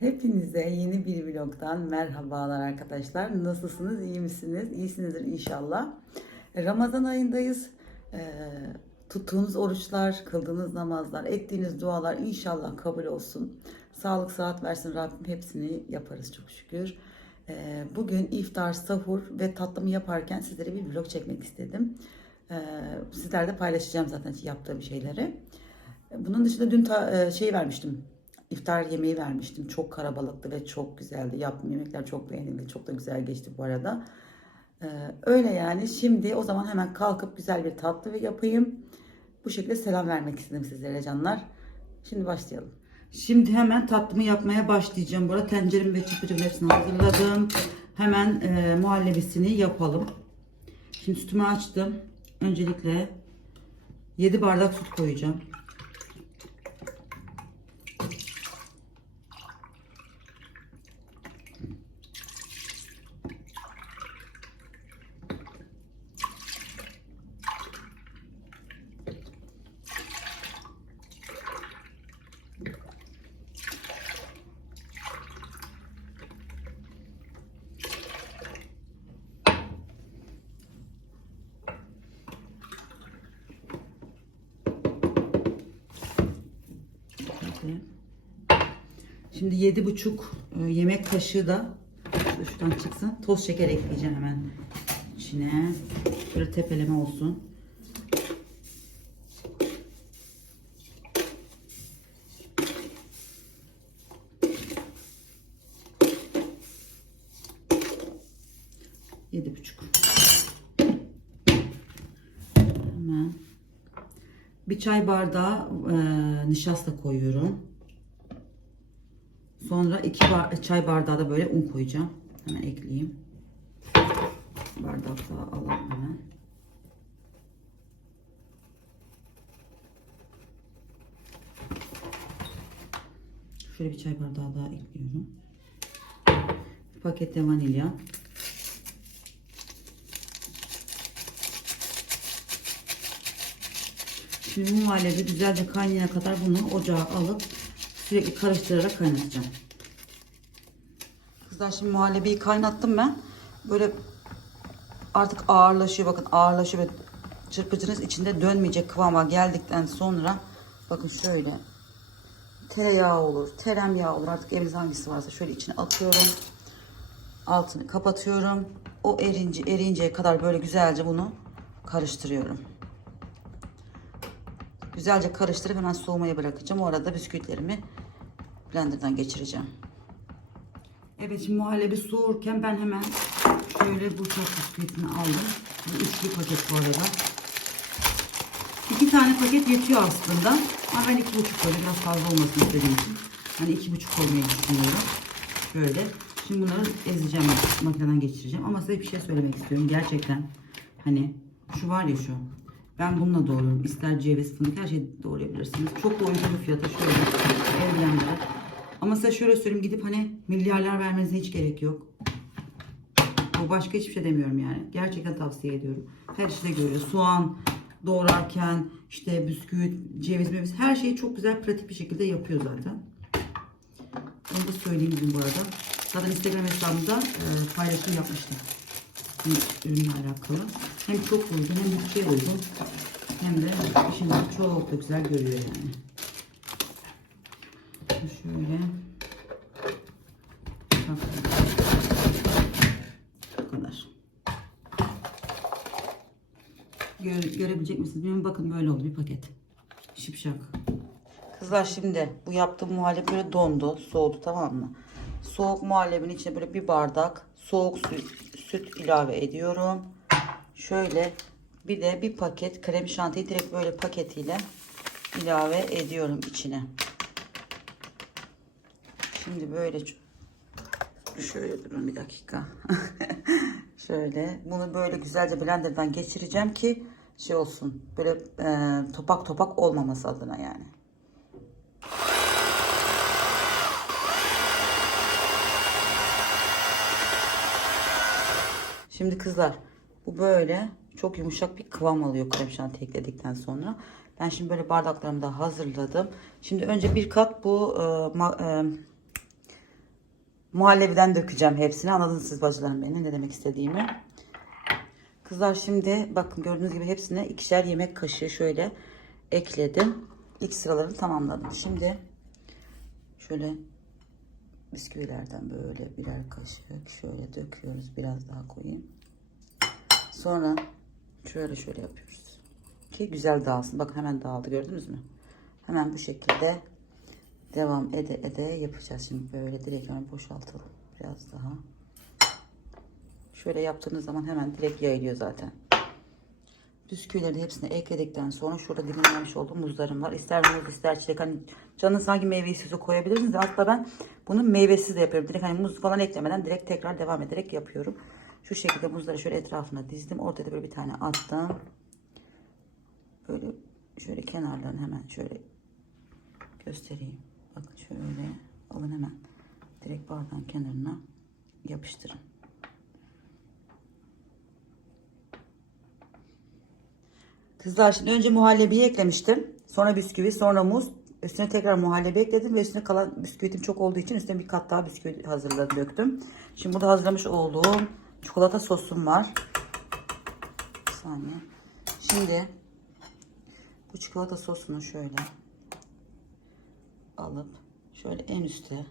Hepinize yeni bir vlogdan merhabalar arkadaşlar. Nasılsınız? İyi misiniz? İyisinizdir inşallah. Ramazan ayındayız. Ee, tuttuğunuz oruçlar, kıldığınız namazlar, ettiğiniz dualar inşallah kabul olsun. Sağlık saat versin Rabbim hepsini yaparız çok şükür. Ee, bugün iftar, sahur ve tatlımı yaparken sizlere bir vlog çekmek istedim. Ee, sizlerle paylaşacağım zaten yaptığım şeyleri. Bunun dışında dün ta- e, şey vermiştim. İftar yemeği vermiştim. Çok karabalıktı ve çok güzeldi. Yaptığım yemekler çok beğenildi. Çok da güzel geçti bu arada. Ee, öyle yani. Şimdi o zaman hemen kalkıp güzel bir tatlı yapayım. Bu şekilde selam vermek istedim sizlere canlar. Şimdi başlayalım. Şimdi hemen tatlımı yapmaya başlayacağım. Bu arada tenceremi ve çırpıcımın hepsini hazırladım. Hemen e, muhallebisini yapalım. Şimdi sütümü açtım. Öncelikle 7 bardak süt koyacağım. Şöyle. Şimdi yedi buçuk e, yemek kaşığı da şuradan çıksın. Toz şeker ekleyeceğim hemen içine. Böyle tepeleme olsun. Yedi buçuk. Hemen bir çay bardağı e, nişasta koyuyorum. Sonra iki bar- çay bardağı da böyle un koyacağım. Hemen ekleyeyim. Bardak daha alalım hemen. Şöyle bir çay bardağı daha ekliyorum. Bir paket de vanilya. Şimdi muhallebi güzelce kaynayana kadar bunu ocağa alıp sürekli karıştırarak kaynatacağım. Kızlar şimdi muhallebiyi kaynattım ben. Böyle artık ağırlaşıyor bakın ağırlaşıyor ve çırpıcınız içinde dönmeyecek kıvama geldikten sonra bakın şöyle tereyağı olur, teremyağı olur artık evinizde hangisi varsa şöyle içine atıyorum. Altını kapatıyorum. O erince, erinceye kadar böyle güzelce bunu karıştırıyorum. Güzelce karıştırıp hemen soğumaya bırakacağım. O arada bisküvilerimi blenderdan geçireceğim. Evet şimdi muhallebi soğurken ben hemen şöyle bu çok bisküvitini aldım. Bu üçlü paket bu arada. İki tane paket yetiyor aslında. Ama ben iki buçuk koydum. Biraz fazla olmasını istediğim için. Hani iki buçuk koymayı düşünüyorum. Şöyle. Şimdi bunları ezeceğim. Makineden geçireceğim. Ama size bir şey söylemek istiyorum. Gerçekten. Hani şu var ya şu. Ben bununla doğruyorum. İster ceviz, fındık her şeyi doğrayabilirsiniz. Çok da uygun fiyata şöyle evlendiler. Ama size şöyle söyleyeyim gidip hani milyarlar vermenize hiç gerek yok. Bu başka hiçbir şey demiyorum yani. Gerçekten tavsiye ediyorum. Her işte görüyor. Soğan doğrarken işte bisküvit, ceviz, meviz her şeyi çok güzel pratik bir şekilde yapıyor zaten. Onu da söyleyeyim bugün bu arada. Zaten Instagram hesabımda e, paylaşım yapmıştım. Ürünle alakalı. Hem çok uygun hem bütçeye uygun. Hem de işini çok da güzel görüyor yani. Şöyle. Bu kadar. Gör, görebilecek misiniz bilmiyorum. Bakın böyle oldu bir paket. Şipşak. Kızlar şimdi bu yaptığım muhallebi böyle dondu, soğudu tamam mı? Soğuk muhallebinin içine böyle bir bardak soğuk süt, süt ilave ediyorum. Şöyle bir de bir paket krem şantiyi direkt böyle paketiyle ilave ediyorum içine. Şimdi böyle şöyle durun bir dakika. şöyle bunu böyle güzelce blenderdan geçireceğim ki şey olsun. Böyle e, topak topak olmaması adına yani. Şimdi kızlar bu böyle çok yumuşak bir kıvam alıyor krem şanti ekledikten sonra. Ben şimdi böyle bardaklarımı da hazırladım. Şimdi önce bir kat bu e, ma- e, muhallebiden dökeceğim hepsini. Anladınız siz bacılarım benim ne demek istediğimi. Kızlar şimdi bakın gördüğünüz gibi hepsine ikişer yemek kaşığı şöyle ekledim. İlk sıralarını tamamladım. Şimdi şöyle bisküvilerden böyle birer kaşık şöyle döküyoruz. Biraz daha koyayım. Sonra şöyle şöyle yapıyoruz. Ki güzel dağılsın. Bak hemen dağıldı gördünüz mü? Hemen bu şekilde devam ede ede yapacağız. Şimdi böyle direkt hemen boşaltalım. Biraz daha. Şöyle yaptığınız zaman hemen direkt yayılıyor zaten. Bisküvileri hepsini ekledikten sonra şurada dilimlenmiş olduğum muzlarım var. İster muz ister çilek. Hani canınız hangi meyveyi istiyorsa koyabilirsiniz. Aslında ben bunu meyvesiz de yapıyorum. Direkt hani muz falan eklemeden direkt tekrar devam ederek yapıyorum. Şu şekilde muzları şöyle etrafına dizdim. Ortada böyle bir tane attım. Böyle şöyle kenarlarını hemen şöyle göstereyim. Bakın şöyle alın hemen direkt bardağın kenarına yapıştırın. Kızlar şimdi önce muhallebiyi eklemiştim. Sonra bisküvi, sonra muz. Üstüne tekrar muhallebi ekledim ve üstüne kalan bisküvitim çok olduğu için üstüne bir kat daha bisküvi hazırladım, döktüm. Şimdi burada hazırlamış olduğum çikolata sosum var. Bir saniye. Şimdi bu çikolata sosunu şöyle alıp şöyle en üste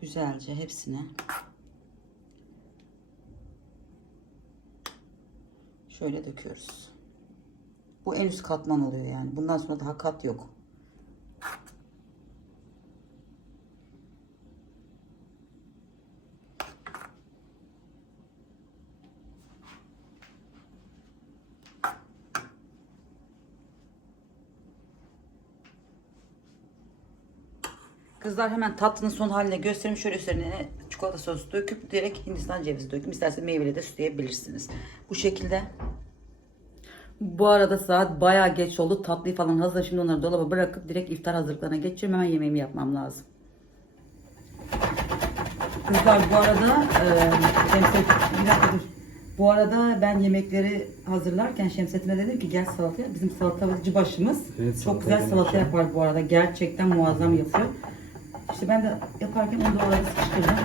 güzelce hepsine şöyle döküyoruz. Bu en üst katman oluyor yani. Bundan sonra daha kat yok. Kızlar hemen tatlının son haline göstereyim. Şöyle üzerine çikolata sosu döküp direkt Hindistan cevizi döküm. İsterseniz meyveli de süsleyebilirsiniz. Bu şekilde. Bu arada saat bayağı geç oldu. Tatlıyı falan hazır. Şimdi onları dolaba bırakıp direkt iftar hazırlıklarına geçiyorum. Hemen yemeğimi yapmam lazım. Kızlar bu arada e, Şemset, bir dakika dur. Bu arada ben yemekleri hazırlarken Şemset'ime dedim ki gel salataya. Bizim salatacı başımız Evet, çok salata güzel salata yapar bu arada. Gerçekten muazzam yapıyor. İşte ben de yaparken onu da orada sıkıştırdım.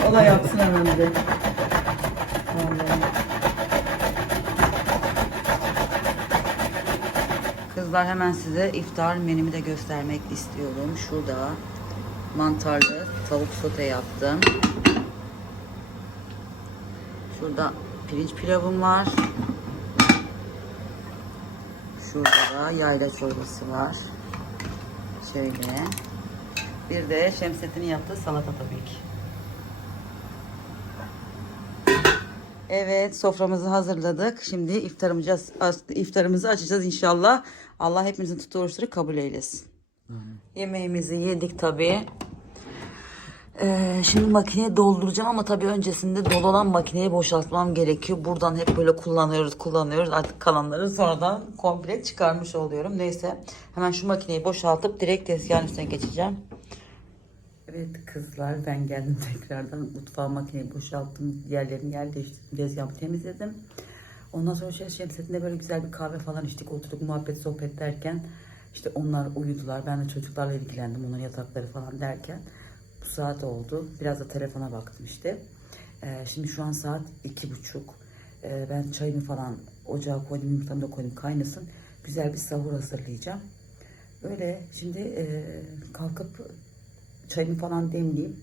O da yapsın hemen de. Vallahi. Kızlar hemen size iftar menümü de göstermek istiyorum. Şurada mantarlı tavuk sote yaptım. Şurada pirinç pilavım var. Şurada da yayla çorbası var. Şöyle. Bir de Şemsettin'in yaptığı salata tabii ki. Evet soframızı hazırladık. Şimdi iftarımızı, iftarımızı açacağız inşallah. Allah hepimizin tuttuğu oruçları kabul eylesin. Yemeğimizi yedik tabii. Ee, şimdi makineye dolduracağım ama tabii öncesinde dolu olan makineyi boşaltmam gerekiyor. Buradan hep böyle kullanıyoruz kullanıyoruz. Artık kalanları sonradan komple çıkarmış oluyorum. Neyse hemen şu makineyi boşaltıp direkt tezgahın üstüne geçeceğim. Evet kızlar ben geldim tekrardan mutfağa makineyi boşalttım. Yerlerini yerleştirdim. Tezgahımı temizledim. Ondan sonra şey Şemsettin'de böyle güzel bir kahve falan içtik. Oturduk muhabbet sohbet derken işte onlar uyudular. Ben de çocuklarla ilgilendim. Onların yatakları falan derken saat oldu. Biraz da telefona baktım işte. Ee, şimdi şu an saat iki buçuk. Ee, ben çayımı falan ocağa koydum, yumurtamı da koydum kaynasın. Güzel bir sahur hazırlayacağım. Öyle şimdi e, kalkıp çayımı falan demleyeyim.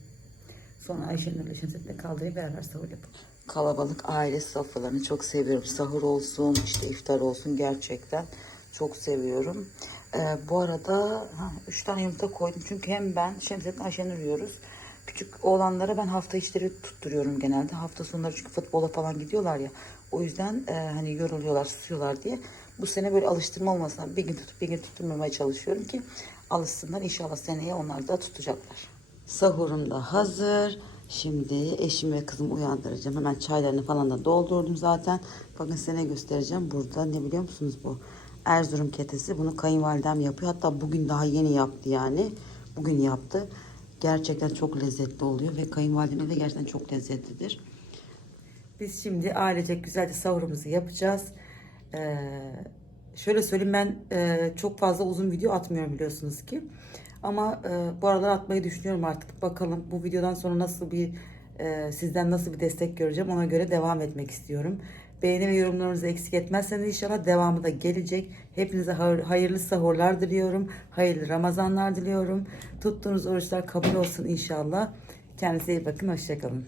Sonra Ayşenur'la Şemsettin'le kaldırıp beraber sahur yapalım. Kalabalık aile sofralarını çok seviyorum. Sahur olsun, işte iftar olsun gerçekten çok seviyorum. Ee, bu arada ha, üç tane yumurta koydum. Çünkü hem ben Şemsettin Ayşenur yiyoruz. Küçük oğlanlara ben hafta içleri tutturuyorum genelde. Hafta sonları çünkü futbola falan gidiyorlar ya. O yüzden e, hani yoruluyorlar, susuyorlar diye. Bu sene böyle alıştırma olmasına bir gün tutup bir gün tutturmamaya çalışıyorum ki alışsınlar. İnşallah seneye onlar da tutacaklar. Sahurum da hazır. Şimdi eşim ve kızımı uyandıracağım. Hemen çaylarını falan da doldurdum zaten. Bakın size ne göstereceğim. Burada ne biliyor musunuz bu? Erzurum ketesi. Bunu kayınvalidem yapıyor. Hatta bugün daha yeni yaptı yani. Bugün yaptı. Gerçekten çok lezzetli oluyor ve kayınvalidemin de gerçekten çok lezzetlidir. Biz şimdi ailecek güzelce sahurumuzu yapacağız. Ee, şöyle söyleyeyim ben e, çok fazla uzun video atmıyorum biliyorsunuz ki. Ama e, bu aralar atmayı düşünüyorum artık. Bakalım bu videodan sonra nasıl bir e, sizden nasıl bir destek göreceğim ona göre devam etmek istiyorum. Beğeni ve yorumlarınızı eksik etmezseniz inşallah devamı da gelecek. Hepinize hayır- hayırlı sahurlar diliyorum. Hayırlı Ramazanlar diliyorum. Tuttuğunuz oruçlar kabul olsun inşallah. Kendinize iyi bakın. Hoşçakalın.